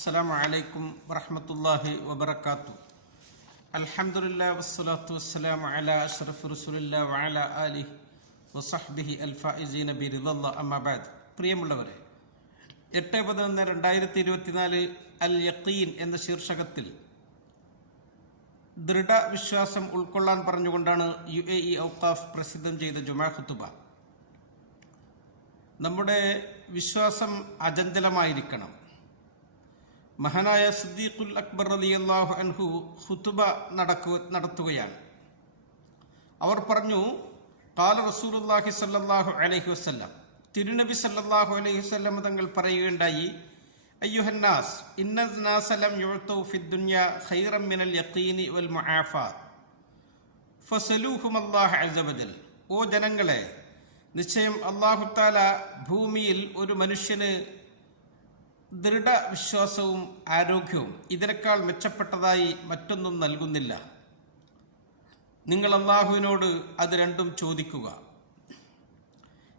അസ്സലാമു അലൈക്കും വറഹ്മത്തുള്ളാഹി വബറകാതുഹു. അൽഹംദുലില്ലാഹി വസ്സലാത്തു വസ്സലാമു അലാ അഷ്റഫി റസൂലില്ലാഹി വഅലാ ആലിഹി വസഹ്ബിഹി അൽഫായിസീന ബിറിദല്ലാഹി അമ്മാ ബഅദ്. പ്രിയമുള്ളവരെ, 8/11/2024 അൽ യഖീൻ എന്ന ശീർഷകത്തിൽ ദൃഢവിശ്വാസം ഉൾക്കൊള്ളാൻ പറഞ്ഞുകൊണ്ടാണ് UAE ഔഖാഫ് പ്രസിദ്ധം ചെയ്ത ജുമാ ഖുതുബ. നമ്മുടെ വിശ്വാസം അചഞ്ചലമായിരിക്കണം. മഹാനായ സിദ്ദീഖുൽ അക്ബർ റളിയല്ലാഹു അൻഹു ഖുതുബ നടത്തുകയാണ്. അവർ പറഞ്ഞു, ഖാല റസൂലുള്ളാഹി സ്വല്ലല്ലാഹു അലൈഹി വസല്ലം, തിരുനബി സല്ലല്ലാഹു അലൈഹി വസല്ലം തങ്ങൾ പറയുകയുണ്ടായി, അയ്യുഹന്നാസ് ഇന്നന്നാസ ലം യുഅതു ഫിദ്ദുനിയ ഖൈറൻ മിനൽ യഖീനി വൽ മുആഫാത്ത് ഫസലൂഹുമല്ലാഹു അസ്സ വജൽ. ഓ ജനങ്ങളെ, നിശ്ചയം അല്ലാഹു തആല ഭൂമിയിൽ ഒരു മനുഷ്യന് ദൃഢവിശ്വാസവും ആരോഗ്യവും ഇതിനേക്കാൾ മെച്ചപ്പെട്ടതായി മറ്റൊന്നും നൽകുന്നില്ല. നിങ്ങൾ അല്ലാഹുവിനോട് അത് രണ്ടും ചോദിക്കുക.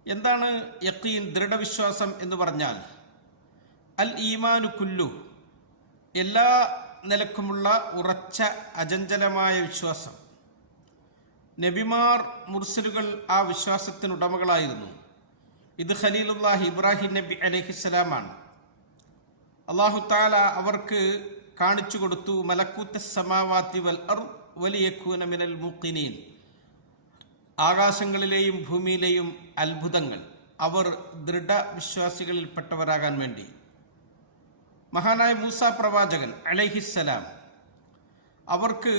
എന്താണ് യഖീൻ, ദൃഢവിശ്വാസം എന്ന് പറഞ്ഞാൽ? അൽ ഈമാനു കുല്ലു, എല്ലാ നിലക്കുമുള്ള ഉറച്ച അചഞ്ചലമായ വിശ്വാസം. നബിമാർ, മുർസലുകൾ ആ വിശ്വാസത്തിനുടമകളായിരുന്നു. ഇത് ഖലീലുല്ലാഹി ഇബ്രാഹിം നബി അലൈഹിസ്സലാമാണ്. അല്ലാഹു തആല അവർക്ക് കാണിച്ചു കൊടുത്തു, മലക്കൂത്തസ് സമാവാതി വൽ അർദ് വലിയകൂന മിനൽ മുഖിനീൻ, ആകാശങ്ങളിലെയും ഭൂമിയിലെയും അത്ഭുതങ്ങൾ, അവർ ദൃഢവിശ്വാസികളിൽപ്പെട്ടവരാകാൻ വേണ്ടി. മഹാനായ മൂസ പ്രവാചകൻ അലൈഹിസ്സലാം, അവർക്ക്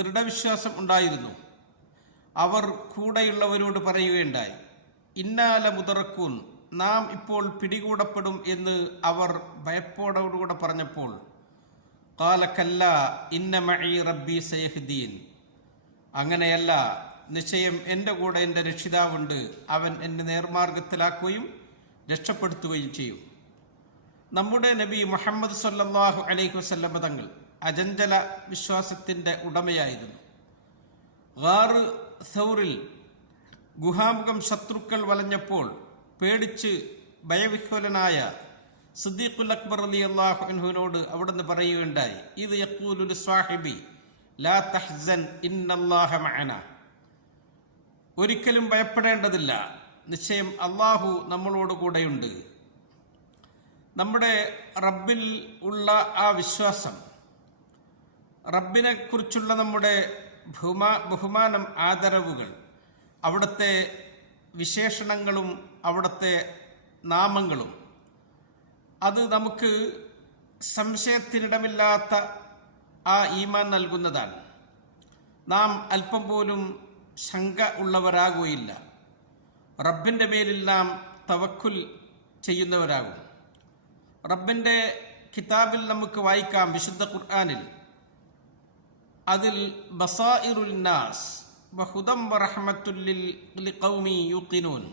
ദൃഢവിശ്വാസം ഉണ്ടായിരുന്നു. അവർ കൂടെയുള്ളവരോട് പറയുകയുണ്ടായി, ഇന്നാല മുദറക്കൂൻ, നാം ഇപ്പോൾ പിടികൂടപ്പെടും എന്ന് അവർ ഭയപ്പോടോടുകൂടെ പറഞ്ഞപ്പോൾ, ഖാല കല്ലാ ഇന്ന മഈ റബ്ബി സയഹ്ദീൻ, അങ്ങനെയല്ല, നിശ്ചയം എൻ്റെ കൂടെ എൻ്റെ രക്ഷിതാവുണ്ട്, അവൻ എന്നെ നേർമാർഗത്തിലാക്കുകയും രക്ഷപ്പെടുത്തുകയും ചെയ്യും. നമ്മുടെ നബി മുഹമ്മദ് സല്ലല്ലാഹു അലൈഹി വസല്ലം തങ്ങൾ അചഞ്ചല വിശ്വാസത്തിൻ്റെ ഉടമയായിരുന്നു. ഗാറ് സൗറിൽ ഗുഹാമുഖം ശത്രുക്കൾ വലഞ്ഞപ്പോൾ പേടിച്ച് ഭയവിഹ്വലനായ സിദ്ദീഖുൽ അക്ബർ റളിയല്ലാഹു അൻഹുവിനോട് അവിടുന്ന് പറയുകയുണ്ടായി, ഇത് യഖൂലു ലിസ്വാഹിബി ലാ തഹ്സൻ ഇന്നല്ലാഹ മഅനാ, ഒരിക്കലും ഭയപ്പെടേണ്ടതില്ല, നിശ്ചയം അല്ലാഹു നമ്മളോട് കൂടെയുണ്ട്. നമ്മുടെ റബ്ബിൽ ഉള്ള ആ വിശ്വാസം, റബ്ബിനെ കുറിച്ചുള്ള നമ്മുടെ ബഹുമാനം, ആദരവുകൾ, അവിടുത്തെ വിശേഷണങ്ങളും അവിടുത്തെ നാമങ്ങളും, അത് നമുക്ക് സംശയത്തിനിടമില്ലാത്ത ആ ഈമാൻ നൽകുന്നതാണ്. നാം അല്പം പോലും ശങ്ക ഉള്ളവരാകുകയില്ല. റബ്ബിൻ്റെ മേലിൽ നാം തവക്കുൽ ചെയ്യുന്നവരാകും. റബ്ബിൻ്റെ കിതാബിൽ നമുക്ക് വായിക്കാം, വിശുദ്ധ ഖുർആനിൽ, അതിൽ ബസായിറുൽ നാസ് വഹുദം വറഹ്മത്തുൽ ലിഖൗമി യുഖിനൂൻ,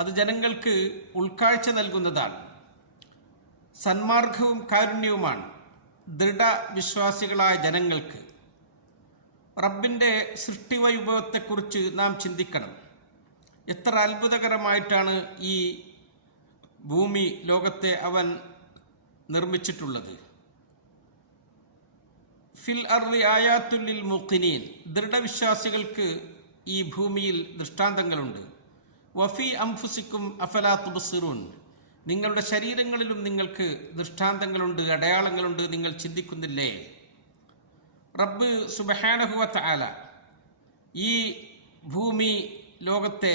അത് ജനങ്ങൾക്ക് ഉൾക്കാഴ്ച നൽകുന്നതാണ്, സന്മാർഗവും കാരുണ്യവുമാണ് ദൃഢവിശ്വാസികളായ ജനങ്ങൾക്ക്. റബ്ബിൻ്റെ സൃഷ്ടിവൈഭവത്തെക്കുറിച്ച് നാം ചിന്തിക്കണം. എത്ര അത്ഭുതകരമായിട്ടാണ് ഈ ഭൂമി, ലോകത്തെ അവൻ നിർമ്മിച്ചിട്ടുള്ളത്. ഫിൽ അർളി ആയാത്തുൽ ലിൽ മുഖിനീൻ, ദൃഢവിശ്വാസികൾക്ക് ഈ ഭൂമിയിൽ ദൃഷ്ടാന്തങ്ങളുണ്ട്. വഫി അംഫുസിക്കും അഫലാ തുബ്സിറൂൻ, നിങ്ങളുടെ ശരീരങ്ങളിലും നിങ്ങൾക്ക് ദൃഷ്ടാന്തങ്ങളുണ്ട്, അടയാളങ്ങളുണ്ട്, നിങ്ങൾ ചിന്തിക്കുന്നില്ലേ? റബ്ബ് സുബ്ഹാനഹു വ തആല ഈ ഭൂമി, ലോകത്തെ,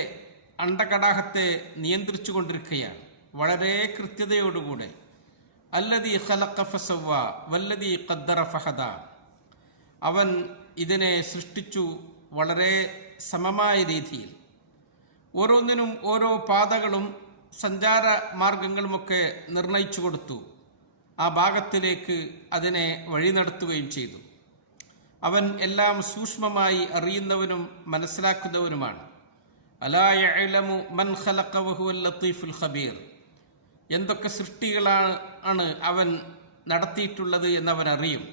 അണ്ടകടാഹത്തെ നിയന്ത്രിച്ചു കൊണ്ടിരിക്കുകയാണ് വളരെ കൃത്യതയോടുകൂടെ. അല്ലദീ ഖലഖ ഫസവ്വ വല്ലദീ ഖദ്ദറ ഫഹദ, അവൻ ഇതിനെ സൃഷ്ടിച്ചു വളരെ സമമായ രീതിയിൽ. ഓരോന്നിനും ഓരോ പാതകളും സഞ്ചാര മാർഗങ്ങളുമൊക്കെ നിർണയിച്ചു കൊടുത്തു. ആ ഭാഗത്തിലേക്ക് അതിനെ വഴി നടത്തുകയും ചെയ്തു. അവൻ എല്ലാം സൂക്ഷ്മമായി അറിയുന്നവനും മനസ്സിലാക്കുന്നവനുമാണ്. അലാ യഅലമു മൻ ഖലഖ വഹുവൽ ലത്തീഫുൽ ഖബീർ, എന്തൊക്കെ സൃഷ്ടികളാണ് അവൻ നടത്തിയിട്ടുള്ളത് എന്നവൻ അറിയും.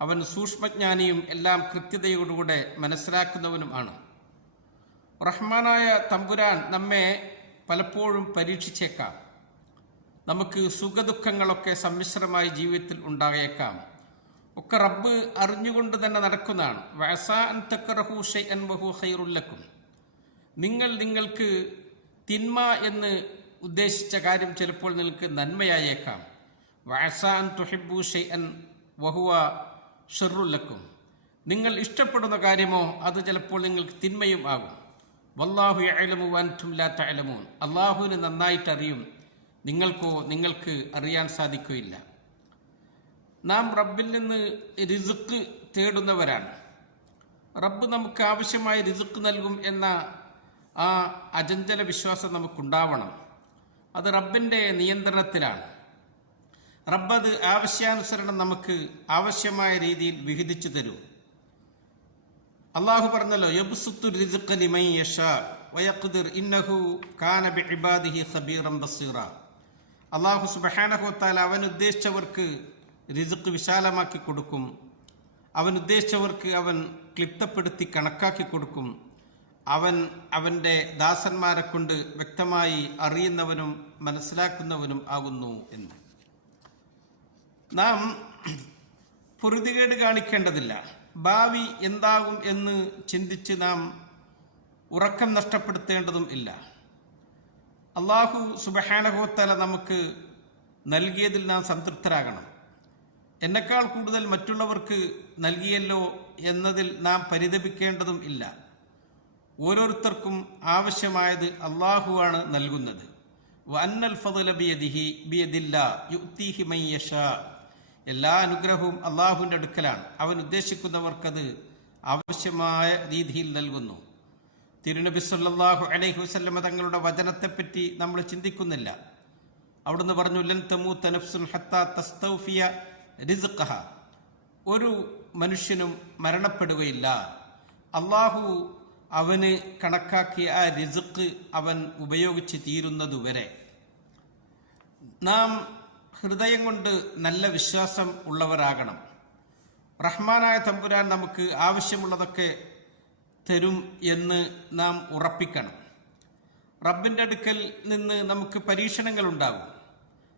അവൻ സൂക്ഷ്മജ്ഞാനിയും എല്ലാം കൃത്യതയോടുകൂടെ മനസ്സിലാക്കുന്നവനുമാണ്. റഹ്മാനായ തമ്പുരാൻ നമ്മെ പലപ്പോഴും പരീക്ഷിച്ചേക്കാം. നമുക്ക് സുഖദുഃഖങ്ങളൊക്കെ സമ്മിശ്രമായി ജീവിതത്തിൽ ഉണ്ടായേക്കാം. ഒക്കെ റബ്ബ് അറിഞ്ഞുകൊണ്ട് തന്നെ നടക്കുന്നതാണ്. വഅസാ അൻ തക്റഹു ശൈഅൻ വഹുവ ഖൈറുൽ ലക്കും. നിങ്ങൾക്ക് തിന്മ എന്ന് ഉദ്ദേശിച്ച കാര്യം ചിലപ്പോൾ നിങ്ങൾക്ക് നന്മയായേക്കാം. വഅസാ അൻ തുഹിബ്ബു ശൈഅൻ വഹുവ ശർറുൽ ലക്കും. നിങ്ങൾ ഇഷ്ടപ്പെടുന്ന കാര്യമോ അത് ചിലപ്പോൾ നിങ്ങൾക്ക് തിന്മയും ആകും. വല്ലാഹു യഅലമു വഅൻതും ലാ തഅലമൂൻ. അല്ലാഹുവിന് നന്നായിട്ട് അറിയും, നിങ്ങൾക്ക് അറിയാൻ സാധിക്കുകയില്ല. നാം റബ്ബിൽ നിന്ന് റിസ്ക് തേടുന്നവരാണ്. റബ്ബ് നമുക്ക് ആവശ്യമായ റിസ്ക് നൽകും എന്ന ആ അചഞ്ചല വിശ്വാസം നമുക്കുണ്ടാവണം. അത് റബ്ബിൻ്റെ നിയന്ത്രണത്തിലാണ്. റബ്ബ് അത് ആവശ്യാനുസരണം നമുക്ക് ആവശ്യമായ രീതിയിൽ വിഹിതിച്ചു തരും. അള്ളാഹു പറഞ്ഞല്ലോ, യബ്സുത്തു റിസ്ഖ ലിമൻ യശാ വയഖ്ദിർ ഇന്നഹു കാന ബിഇബാദിഹി ഖബീറൻ ബസീറ. അള്ളാഹു സുബ്ഹാനഹു വ തആല അവൻ ഉദ്ദേശിച്ചവർക്ക് റിസ്ഖ് വിശാലമാക്കി കൊടുക്കും. അവൻ ഉദ്ദേശിച്ചവർക്ക് അവൻ ക്ലിപ്തപ്പെടുത്തി കണക്കാക്കി കൊടുക്കും. അവൻ അവൻ്റെ ദാസന്മാരെ കൊണ്ട് വ്യക്തമായി അറിയുന്നവനും മനസ്സിലാക്കുന്നവനും ആകുന്നു എന്ന്. നാം പൊറുതികേട് കാണിക്കേണ്ടതില്ല. ഭാവി എന്താകും എന്ന് ചിന്തിച്ച് നാം ഉറക്കം നഷ്ടപ്പെടുത്തേണ്ടതും ഇല്ല. അള്ളാഹു സുബ്ഹാനഹു വ തആല നമുക്ക് നൽകിയതിൽ നാം സംതൃപ്തരാകണം. എന്നെക്കാൾ കൂടുതൽ മറ്റുള്ളവർക്ക് നൽകിയല്ലോ എന്നതിൽ നാം പരിതപിക്കേണ്ടതും ഇല്ല. ഓരോരുത്തർക്കും ആവശ്യമായത് അള്ളാഹുവാണ് നൽകുന്നത്. വഅന്നൽ ഫദ്ല ബിയദില്ലാഹി യുഅ്തീഹി മൻ യശാ. എല്ലാ അനുഗ്രഹവും അള്ളാഹുവിൻ്റെ അടുക്കലാണ്. അവൻ ഉദ്ദേശിക്കുന്നവർക്കത് ആവശ്യമായ രീതിയിൽ നൽകുന്നു. തിരുനബി സല്ലല്ലാഹു അലൈഹി വസല്ലമ തങ്ങളുടെ വചനത്തെപ്പറ്റി നമ്മൾ ചിന്തിക്കുന്നില്ല. അവിടുന്ന് പറഞ്ഞു, ലൻ തമൂത നഫ്സുൻ ഹത്താ തസ്തൗഫിയ റിസ്ഖഹ. ഒരു മനുഷ്യനും മരണപ്പെടുകയില്ല, അള്ളാഹു അവന് കണക്കാക്കിയ ആ റിസ്ഖ് അവൻ ഉപയോഗിച്ച് തീരുന്നതുവരെ. നാം ഹൃദയം കൊണ്ട് നല്ല വിശ്വാസം ഉള്ളവരാകണം. റഹ്മാനായ തമ്പുരാൻ നമുക്ക് ആവശ്യമുള്ളതൊക്കെ തരും എന്ന് നാം ഉറപ്പിക്കണം. റബ്ബിൻ്റെ അടുക്കൽ നിന്ന് നമുക്ക് പരീക്ഷണങ്ങൾ ഉണ്ടാകും.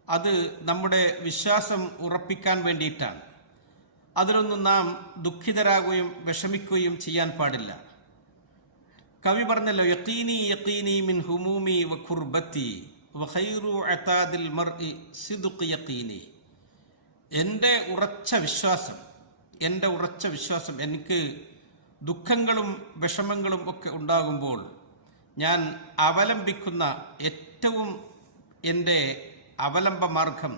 അത് നമ്മുടെ വിശ്വാസം ഉറപ്പിക്കാൻ വേണ്ടിയിട്ടാണ്. അതിലൊന്നും നാം ദുഃഖിതരാകുകയും വിഷമിക്കുകയും ചെയ്യാൻ പാടില്ല. കവി പറഞ്ഞല്ലോ, യഖീനി യഖീനി മിൻ ഹുമൂമി വ ഖുർബത്തി വ ഖൈറു അതാദിൽ മർഇ സിദ്ഖ് യഖീനി. എൻ്റെ ഉറച്ച വിശ്വാസം എനിക്ക് ദുഃഖങ്ങളും വിഷമങ്ങളും ഒക്കെ ഉണ്ടാകുമ്പോൾ ഞാൻ അവലംബിക്കുന്ന ഏറ്റവും എൻ്റെ അവലംബ മാർഗം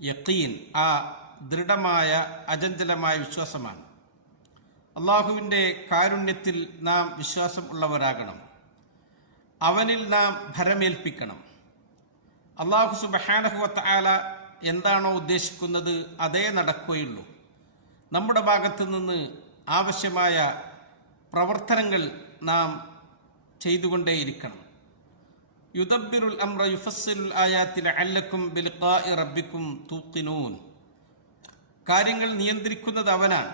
യഖീൻ, ആ ദൃഢമായ അചഞ്ചലമായ വിശ്വാസമാണ്. അള്ളാഹുവിൻ്റെ കാരുണ്യത്തിൽ നാം വിശ്വാസം ഉള്ളവരാകണം. അവനിൽ നാം ഭരമേൽപ്പിക്കണം. അള്ളാഹു സുബ്ഹാനഹു വ തആല എന്താണോ ഉദ്ദേശിക്കുന്നത് അതേ നടക്കുകയുള്ളൂ. നമ്മുടെ ഭാഗത്തു നിന്ന് ആവശ്യമായ പ്രവർത്തനങ്ങൾ നാം ചെയ്തുകൊണ്ടേയിരിക്കണം. യുദബ്ബിറുൽ അംറ യുഫസ്സിലുൽ ആയാതി ലഅല്ലക്കും ബിലിഖാഇ റബ്ബിക്കും തൂഖിനൂൻ. കാര്യങ്ങൾ നിയന്ത്രിക്കുന്നത് അവനാണ്.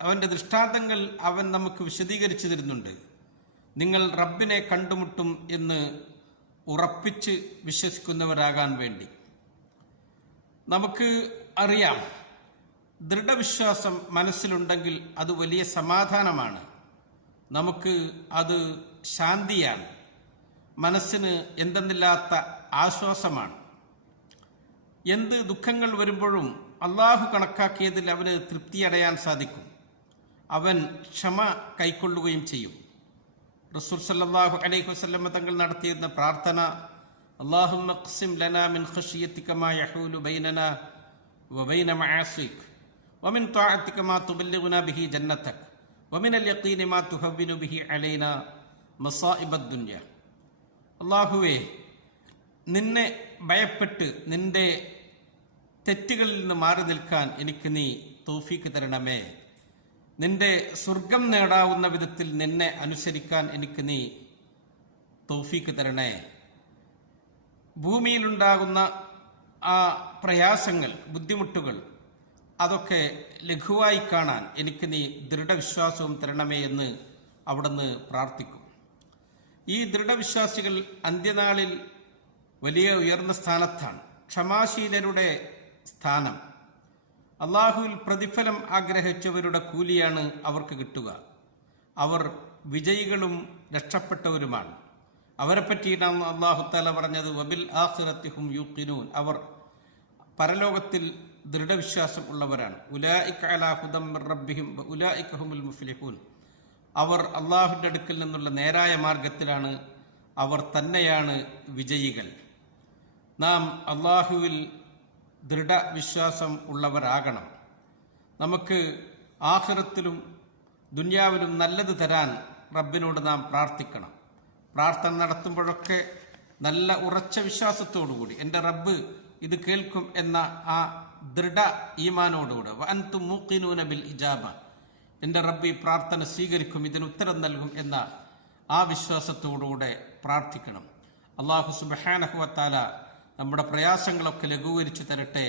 അവൻ്റെ ദൃഷ്ടാന്തങ്ങൾ അവൻ നമുക്ക് വിശദീകരിച്ചു തരുന്നുണ്ട്. നിങ്ങൾ റബ്ബിനെ കണ്ടുമുട്ടും എന്ന് ഉറപ്പിച്ച് വിശ്വസിക്കുന്നവരാകാൻ വേണ്ടി. നമുക്ക് അറിയാം, ദൃഢവിശ്വാസം മനസ്സിലുണ്ടെങ്കിൽ അത് വലിയ സമാധാനമാണ്. നമുക്ക് അത് ശാന്തിയാണ്. മനസ്സിന് എന്തെന്നില്ലാത്ത ആശ്വാസമാണ്. എന്ത് ദുഃഖങ്ങൾ വരുമ്പോഴും അള്ളാഹു കണക്കാക്കിയതിൽ അവന് തൃപ്തിയടയാൻ സാധിക്കും. അവൻ ക്ഷമ കൈക്കൊള്ളുകയും ചെയ്യും. റസൂൽ സല്ലല്ലാഹു അലൈഹി വസല്ലം തങ്ങൾ നടത്തിയിരുന്ന പ്രാർത്ഥന, അല്ലാഹുമ്മ ഖ്സിം ലനാ മിൻ ഖശ്യതിക മാ യഹൂലു ബൈനനാ വബൈന മആസിക് വമിൻ ത്വാഅതിക മാ തുബല്ലിഗുനാ ബിഹി ജന്നതക വമിനൽ യഖീനി മാ തുഹവ്വിനു ബിഹി അലൈനാ മസാഇബദ് ദുനിയ. അല്ലാഹുവേ, നിന്നെ ഭയപ്പെട്ട് നിന്റെ തെറ്റുകളിൽ നിന്ന് മാറി നിൽക്കാൻ എനിക്ക് നീ തൗഫീക്ക് തരണമേ. നിന്റെ സ്വർഗം നേടാവുന്ന വിധത്തിൽ നിന്നെ അനുസരിക്കാൻ എനിക്ക് നീ തൗഫീക്ക് തരണേ. ഭൂമിയിലുണ്ടാകുന്ന ആ പ്രയാസങ്ങൾ, ബുദ്ധിമുട്ടുകൾ, അതൊക്കെ ലഘുവായി കാണാൻ എനിക്ക് നീ ദൃഢവിശ്വാസവും തരണമേ എന്ന് അവിടുന്ന് പ്രാർത്ഥിക്കും. ഈ ദൃഢവിശ്വാസികൾ അന്ത്യനാളിൽ വലിയ ഉയർന്ന സ്ഥാനത്താണ്. ക്ഷമാശീലരുടെ സ്ഥാനം. അള്ളാഹുവിൽ പ്രതിഫലം ആഗ്രഹിച്ചവരുടെ കൂലിയാണ് അവർക്ക് കിട്ടുക. അവർ വിജയികളും രക്ഷപ്പെട്ടവരുമാണ്. അവരെ പറ്റിയിട്ടാണ് അള്ളാഹു തആല പറഞ്ഞത്, വബിൽ ആഖിറത്തി ഹും യൂഖിനൂൻ. അവർ പരലോകത്തിൽ ദൃഢവിശ്വാസം ഉള്ളവരാണ്. ഉലൈക അലാ ഹുദം മിർ റബ്ബിഹിം വഉലൈക ഹുമുൽ മുഫ്ലിഹൂൻ. അവർ അള്ളാഹുവിൻ്റെ അടുക്കൽ നിന്നുള്ള നേരായ മാർഗത്തിലാണ്. അവർ തന്നെയാണ് വിജയികൾ. നാം അള്ളാഹുവിൽ ദൃഢവിശ്വാസം ഉള്ളവരാകണം. നമുക്ക് ആഖിറത്തിലും ദുനിയാവിലും നല്ലത് തരാൻ റബ്ബിനോട് നാം പ്രാർത്ഥിക്കണം. പ്രാർത്ഥന നടത്തുമ്പോഴൊക്കെ നല്ല ഉറച്ച വിശ്വാസത്തോടുകൂടി എൻ്റെ റബ്ബ് ഇത് കേൾക്കും എന്ന ആ ദൃഢ ഈമാനോടുകൂടെ വഅൻതും മൂഖിനൂന ബിൽ ഇജാബ, എൻ്റെ റബ്ബ് ഈ പ്രാർത്ഥന സ്വീകരിക്കും, ഇതിന് ഉത്തരം നൽകും എന്ന ആ വിശ്വാസത്തോടുകൂടെ പ്രാർത്ഥിക്കണം. അല്ലാഹു സുബ്ഹാനഹു വ തആല നമ്മുടെ പ്രയാസങ്ങളൊക്കെ ലഘൂകരിച്ചു തരട്ടെ.